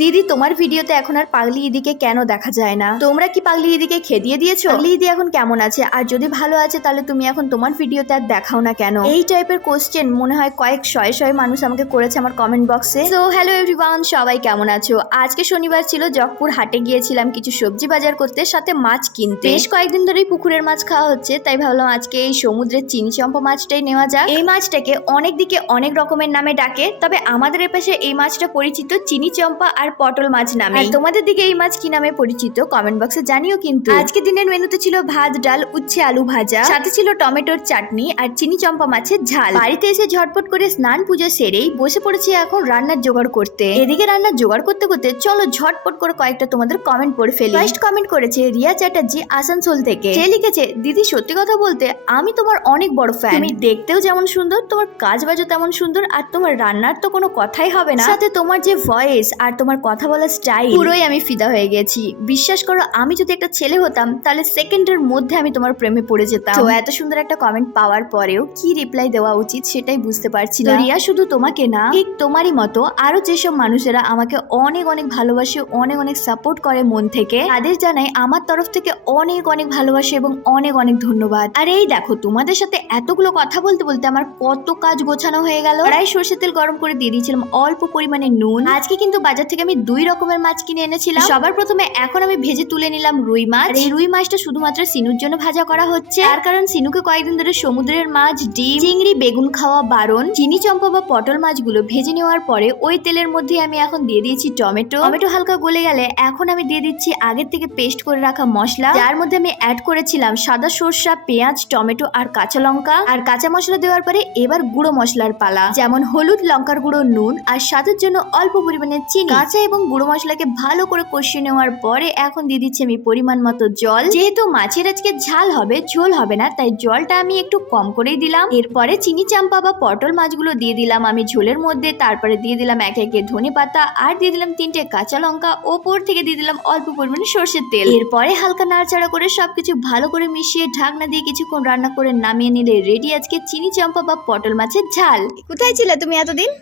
দিদি, তোমার ভিডিওতে এখন আর পাগলি দিদিকে কেন দেখা যায় না? তোমরা কি পাগলি দিদিকে খেদিয়ে দিয়েছ? পাগলি দিদি এখন কেমন আছে? আর যদি ভালো আছে, তাহলে তুমি এখন তোমার ভিডিওতে আর দেখাও না কেন? এই টাইপের কোশ্চেন মনে হয় কয়েক শয়ে শয়ে মানুষ আমাকে করেছে আমার কমেন্ট বক্সে তো হ্যালো এভরিওয়ান সবাই কেমন আছো? আজকে শনিবার ছিল, জগপুর হাটে গিয়েছিলাম কিছু সবজি বাজার করতে, সাথে মাছ কিনতে। বেশ কয়েকদিন ধরেই পুকুরের মাছ খাওয়া হচ্ছে, তাই ভাবলাম আজকে এই সমুদ্রের চিনি চম্পা মাছটাই নেওয়া যাক। এই মাছটাকে অনেক দিকে অনেক রকমের নামে ডাকে, তবে আমাদের এপাশে এই মাছটা পরিচিত চিনি চম্পা আর পটল মাছ নামে। আর তোমাদের দিকে এই মাছ কি নামে পরিচিত? কমেন্ট বক্সে জানিও কিন্তু। আজকে দিনের মেনুতে ছিল ভাত ডাল উচ্ছে আলু ভাজা। সাথে ছিল টমেটোর চাটনি আর চিনি চম্পা মাছের ঝাল। বাড়িতে এসে ঝটপট করে স্নান পুজো সেরেই বসে পড়েছি এখন রান্নার জোগাড় করতে। এদিকে রান্নার জোগাড় করতে করতে চলো ঝটপট করে কয়েকটা তোমাদের কমেন্ট পড়ে ফেলি। ফার্স্ট কমেন্ট করেছে রিয়া চ্যাটার্জি আসানসোল থেকে। সে লিখেছে দিদি সত্যি কথা বলতে আমি তোমার অনেক বড় ফ্যান তুমি দেখতেও যেমন সুন্দর তোমার কাজ বাজও তেমন সুন্দর আর তোমার রান্নার তো কোনো কথাই হবে না। সাথে তোমার যে ভয়েস আর তোমার কথা বলার স্টাইল পুরোই আমি ফিদা হয়ে গেছি। বিশ্বাস করো, আমি যদি একটা ছেলে হতাম, তাহলে সেকেন্ডের মধ্যে আমি তোমার প্রেমে পড়ে যেতাম। তো এত সুন্দর একটা কমেন্ট পাওয়ার পরেও কি রিপ্লাই দেওয়া উচিত সেটাই বুঝতে পারছি না। রিয়া শুধু তোমাকে না, ঠিক তোমারই মতো আরও যেসব মানুষেরা আমাকে অনেক অনেক ভালোবাসে, অনেক অনেক সাপোর্ট করে মন থেকে, তাদের জানাই আমার তরফ থেকে অনেক অনেক ভালোবাসে এবং অনেক অনেক ধন্যবাদ। আর এই দেখো, তোমাদের সাথে এতগুলো কথা বলতে বলতে আমার কত কাজ গোছানো হয়ে গেল। প্রায় সর্ষের তেল গরম করে দিয়ে দিয়েছিলাম অল্প পরিমাণে নুন। আজকে কিন্তু বাজার আমি দুই রকমের মাছ কিনে এনেছিলাম। সবার প্রথমে এখন আমি ভেজে তুলে নিলাম রুই মাছ। এই রুই মাছটা শুধুমাত্র সিনুর জন্য ভাজা করা হচ্ছে। তার কারণ সিনুকে কয়েকদিন ধরে সমুদ্রের মাছ ডিম চিংড়ি বেগুন খাওয়া বারণ। চিনি চম্পা বা পটল মাছগুলো ভেজে নেওয়ার পরে ওই তেলের মধ্যে আমি এখন দিয়ে দিয়েছি টমেটো। টমেটো হালকা গলে গেলে এখন আমি দিয়ে দিচ্ছি আগের থেকে পেস্ট করে রাখা মশলা। যার মধ্যে আমি অ্যাড করেছিলাম সাদা সর্ষা পেঁয়াজ টমেটো আর কাঁচা লঙ্কা। আর কাঁচা মশলা দেওয়ার পরে এবার গুঁড়ো মশলার পালা। যেমন হলুদ লঙ্কার গুঁড়ো নুন। আর স্বাদের জন্য অল্প পরিমাণে চিনি। কাঁচা এবং গুঁড়ো মশলাকে ভালো করে কষিয়ে নেওয়ার পরে এখন দিয়ে দিচ্ছি আমি পরিমাণ মতো জল। যেহেতু মাছের আজকে ঝাল হবে, ঝোল হবে না, তাই জলটা আমি একটু কম করেই দিলাম। এরপরে চিনি চাম্পা বা পটল মাছগুলো দিয়ে দিলাম আমি ঝোলের মধ্যে। তারপরে দিয়ে দিলাম একে একে ধনে পাতা আর দিয়ে দিলাম তিনটে কাঁচা লঙ্কা। ওপর থেকে দিয়ে দিলাম অল্প পরিমাণে সর্ষের তেল। এরপরে হালকা নাড়াচাড়া করে সবকিছু ভালো করে মিশিয়ে ঢাকনা দিয়ে কিছুক্ষণ রান্না করে নামিয়ে নিলে রেডি আজকে চিনি চাম্পা বা পটল মাছের ঝাল। কোথায় ছিলে তুমি এতদিন?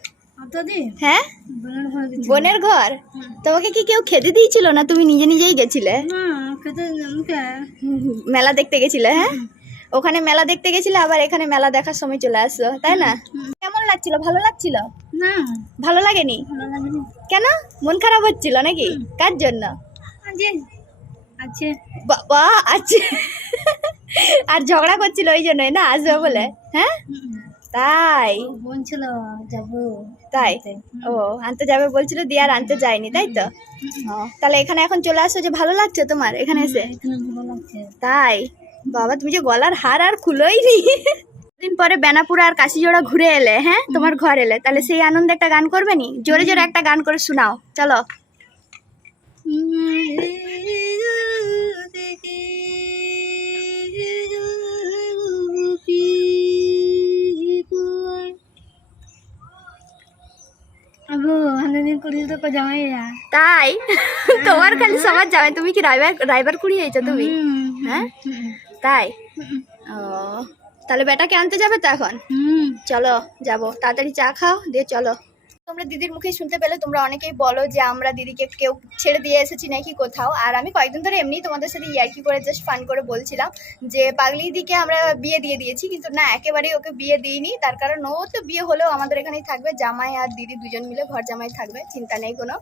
হ্যাঁ? বোনের ঘরে তোমাকে কি কেউ খেতে দিয়েছিল না তুমি নিজে নিজেই গেছিলে? মেলা দেখতে গেছিলে হ্যাঁ? ওখানে মেলা দেখতে গেছিলে আবার এখানে মেলা দেখার সময় চলে আসলো তাই না? কেমন লাগছিল? ভালো লাগছিল? না। ভালো লাগেনি? কেন? মন খারাপ হচ্ছিল নাকি? কার জন্য? বাবা আছে আর ঝগড়া করছিল ওই জন্যই না আসবে বলে হ্যাঁ? তাই ও বোন ছিল যাব তাই ও আনতে যাবে বলছিল দিয়ে আর আনতে যায়নি তাই তো তাহলে এখানে এখন চলে আসো যে ভালো লাগছে তোমার এখানে এসে এখানে ভালো তাই বাবা তুমি যে গলার হার আর খুলোই নি দিন পরে বেনাপুর আর কাশিজোড়া ঘুরে এলে হ্যাঁ তোমার ঘর এলে তাহলে সেই আনন্দে একটা গান করবে নি জোরে জোরে একটা গান করে শোনাও চলো হান্দিন করিল তো জামাই তাই? তোমার খালি সবার যাবে তুমি কি রাইবার রাইবার কুড়িয়েছো তুমি? হ্যাঁ? তাই? ও তাহলে বেটাকে আনতে যাবে তো এখন? হুম। চলো যাব। তাড়াতাড়ি চা খাও দিয়ে চলো। তোমরা দিদির মুখে শুনতে পেলে তোমরা অনেকেই বলো যে আমরা দিদিকে কেউ ছেড়ে দিয়ে এসেছি নাকি কোথাও। আর আমি কয়েকদিন ধরে এমনি তোমাদের সাথে ইয়ার্কি করে জাস্ট ফান করে বলছিলাম যে পাগলি দিদিকে আমরা বিয়ে দিয়ে দিয়েছি কিন্তু না একেবারেই ওকে বিয়ে দিইনি। তার কারণ ও তো বিয়ে হলেও আমাদের এখানেই থাকবে জামাই আর দিদি দুজন মিলে ঘর জামাই থাকবে চিন্তা নেই কোনো।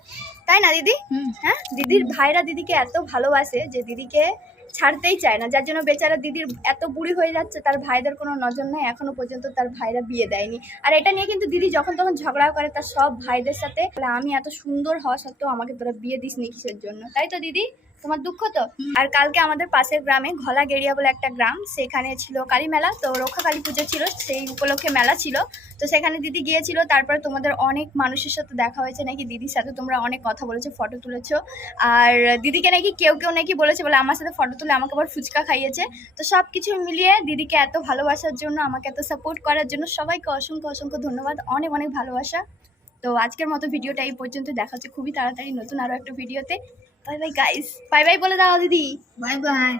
তাই না দিদি? হ্যাঁ দিদির ভাইরা দিদিকে এত ভালোবাসে যে দিদিকে ছাড়তেই চায় না। যার জন্য বেচারা দিদির এত বুড়ি হয়ে যাচ্ছে, তার ভাইদের কোনো নজর নাই। এখনও পর্যন্ত তার ভাইরা বিয়ে দেয়নি। আর এটা নিয়ে কিন্তু দিদি যখন তখন ঝগড়া করে, তার সব ভাইদের সাথে আমি এত সুন্দর হওয়া সত্ত্বেও আমাকে তোরা বিয়ে দিসনি কিসের জন্য? তাই তো দিদি? তোমার দুঃখ তো? আর কালকে আমাদের পাশের গ্রামে ঘোলা গেরিয়া বলে একটা গ্রাম সেখানে ছিল কালী মেলা তো রক্ষা কালী পুজো ছিল সেই উপলক্ষে মেলা ছিল। তো সেখানে দিদি গিয়েছিল তারপরে তোমাদের অনেক মানুষের সাথে দেখা হয়েছে নাকি? দিদির সাথে তোমরা অনেক কথা বলেছ ফটো তুলেছো। আর দিদিকে নাকি কেউ কেউ নাকি বলেছে বলে আমার সাথে ফটো তুলে আমাকে আবার ফুচকা খাইয়েছে। তো সব কিছু মিলিয়ে দিদিকে এত ভালোবাসার জন্য আমাকে এত সাপোর্ট করার জন্য সবাইকে অসংখ্য অসংখ্য ধন্যবাদ অনেক অনেক ভালোবাসা। তো আজকের মতো ভিডিওটা এই পর্যন্ত দেখা হচ্ছে খুবই তাড়াতাড়ি নতুন আরও একটা ভিডিওতে। bye bye guys bye bye বলে দাও দিদি বাই বাই